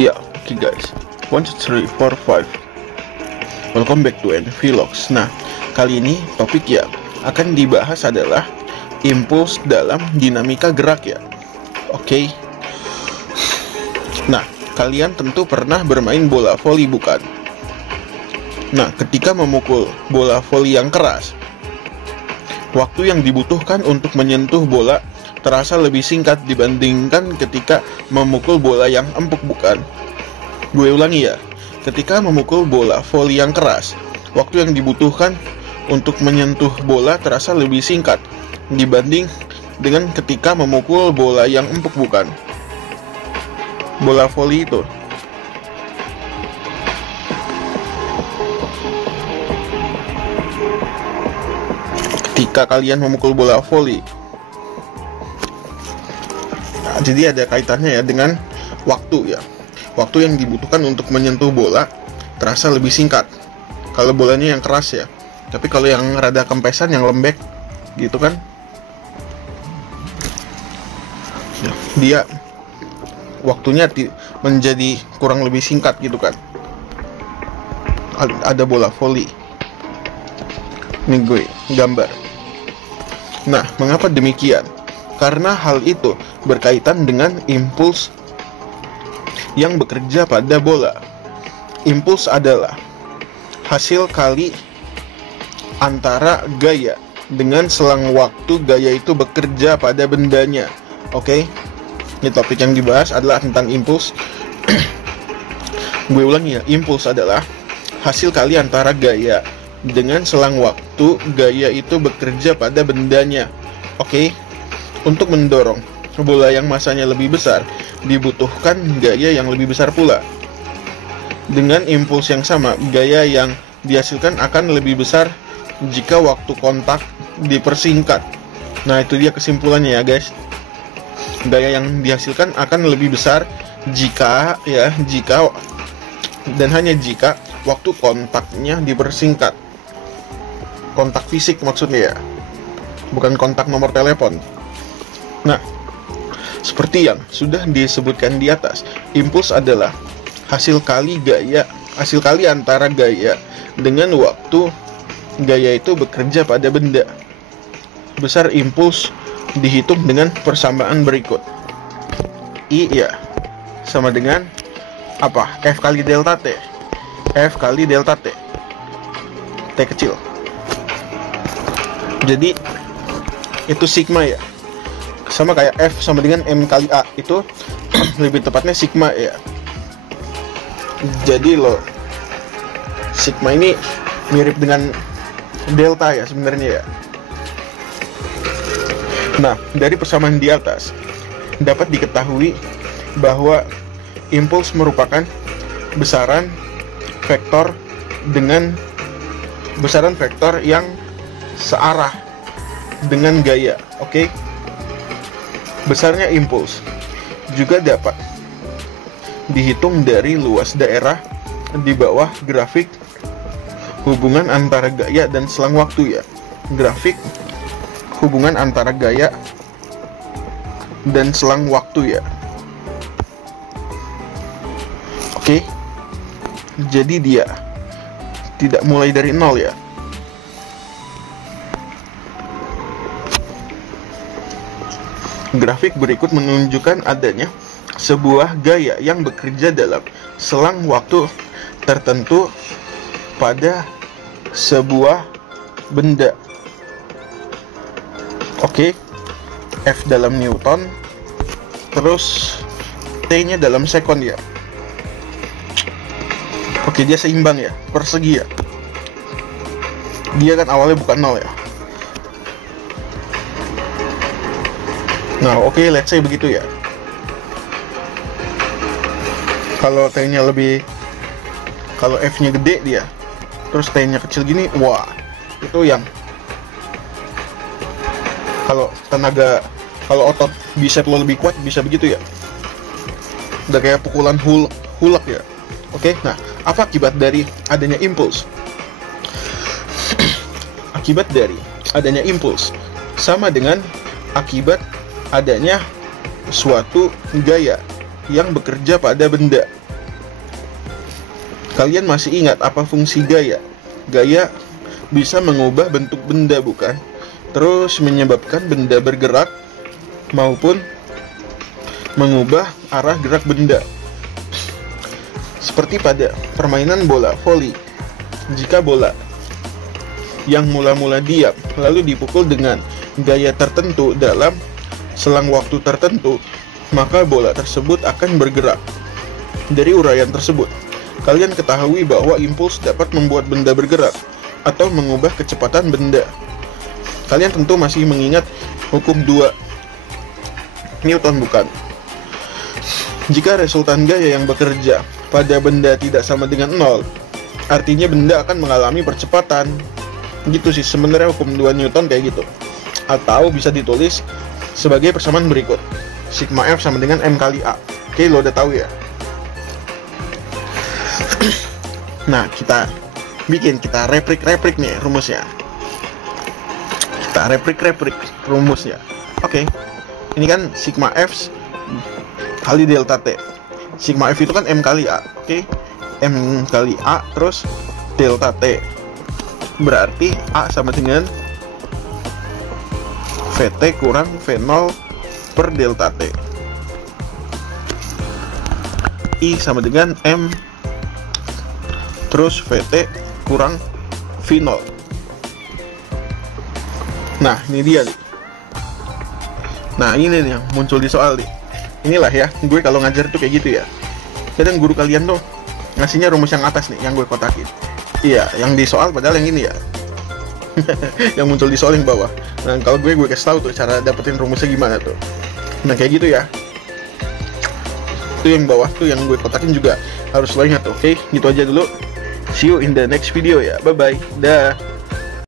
Ya, oke guys. 1, 2, 3, 4, 5. Welcome back to NVlogs. Nah, kali ini topik yang akan dibahas adalah impuls dalam dinamika gerak ya. Oke. Nah, kalian tentu pernah bermain bola voli bukan? Nah, ketika memukul bola voli yang keras, waktu yang dibutuhkan untuk menyentuh bola terasa lebih singkat dibandingkan ketika memukul bola yang empuk bukan? Gue ulangi ya, ketika memukul bola voli yang keras, waktu yang dibutuhkan untuk menyentuh bola terasa lebih singkat dibanding dengan ketika memukul bola yang empuk bukan? Bola voli itu. Ketika kalian memukul bola voli, jadi ada kaitannya ya dengan waktu ya. Waktu yang dibutuhkan untuk menyentuh bola terasa lebih singkat kalau bolanya yang keras ya. Tapi kalau yang rada kempesan, yang lembek gitu kan, dia waktunya menjadi kurang lebih singkat gitu kan. Ada bola voli. Ini gue gambar. Nah, mengapa demikian? Karena hal itu berkaitan dengan impuls yang bekerja pada bola. Impuls adalah hasil kali antara gaya dengan selang waktu gaya itu bekerja pada bendanya. Oke? Ini topik yang dibahas adalah tentang impuls. Gue ulangi ya, impuls adalah hasil kali antara gaya dengan selang waktu gaya itu bekerja pada bendanya. Oke? Untuk mendorong bola yang masanya lebih besar, dibutuhkan gaya yang lebih besar pula. Dengan impuls yang sama, gaya yang dihasilkan akan lebih besar jika waktu kontak dipersingkat. Nah, itu dia kesimpulannya ya guys. Gaya yang dihasilkan akan lebih besar jika dan hanya jika waktu kontaknya dipersingkat. Kontak fisik maksudnya ya, bukan kontak nomor telepon. Nah, seperti yang sudah disebutkan di atas, impuls adalah hasil kali antara gaya dengan waktu gaya itu bekerja pada benda. Besar impuls dihitung dengan persamaan berikut. I ya sama dengan apa? F kali delta T. F kali delta T. T kecil. Jadi itu sigma ya. Sama kayak F sama dengan M kali A, itu lebih tepatnya sigma ya. Jadi sigma ini mirip dengan delta ya sebenarnya ya. Nah, dari persamaan di atas dapat diketahui bahwa impuls merupakan besaran vektor yang searah dengan gaya. Oke? Besarnya impuls juga dapat dihitung dari luas daerah di bawah grafik hubungan antara gaya dan selang waktu ya. Grafik hubungan antara gaya dan selang waktu ya. Oke. Jadi dia tidak mulai dari nol ya. Grafik berikut menunjukkan adanya sebuah gaya yang bekerja dalam selang waktu tertentu pada sebuah benda. Oke, F dalam Newton, terus T-nya dalam sekon ya. Oke, dia seimbang ya, persegi ya. Dia kan awalnya bukan nol ya. Nah, oke, let's say begitu ya. Kalau T-nya kalau F-nya gede dia, terus T-nya kecil gini, wah, itu yang kalau otot bicep lo lebih kuat bisa begitu ya. Udah kayak pukulan hulak ya. Oke, nah, apa akibat dari adanya impuls? Akibat dari adanya impuls sama dengan akibat adanya suatu gaya yang bekerja pada benda. Kalian masih ingat apa fungsi gaya? Gaya bisa mengubah bentuk benda, bukan? Terus menyebabkan benda bergerak maupun mengubah arah gerak benda. Seperti pada permainan bola voli. Jika bola yang mula-mula diam lalu dipukul dengan gaya tertentu dalam selang waktu tertentu, maka bola tersebut akan bergerak. Dari uraian tersebut, kalian ketahui bahwa impuls dapat membuat benda bergerak atau mengubah kecepatan benda. Kalian tentu masih mengingat hukum 2 Newton, bukan? Jika resultan gaya yang bekerja pada benda tidak sama dengan 0, artinya benda akan mengalami percepatan. Gitu sih sebenarnya hukum 2 Newton kayak gitu. Atau bisa ditulis sebagai persamaan berikut. Sigma F sama dengan M kali A. Oke, lo udah tahu ya. Nah, kita replik nih rumusnya. Kita replik rumusnya. Oke. Ini kan sigma F kali delta T. Sigma F itu kan M kali A. Oke. M kali A terus delta T. Berarti A sama dengan VT kurang V0 per delta T. I sama dengan M terus VT kurang V0. Nah, ini dia nih. Nah, ini nih yang muncul di soal nih. Inilah ya, gue kalau ngajar tuh kayak gitu ya. Kadang guru kalian tuh ngasihnya rumus yang atas nih, yang gue kotakin. Iya, yang di soal padahal yang ini ya. Yang muncul di soal yang bawah. Nah, kalau gue kasih tahu tuh cara dapetin rumusnya gimana tuh. Nah, kayak gitu ya. Itu yang bawah tuh yang gue kotakin juga harus lo ingat, oke? Gitu aja dulu. See you in the next video ya. Bye bye. Dah.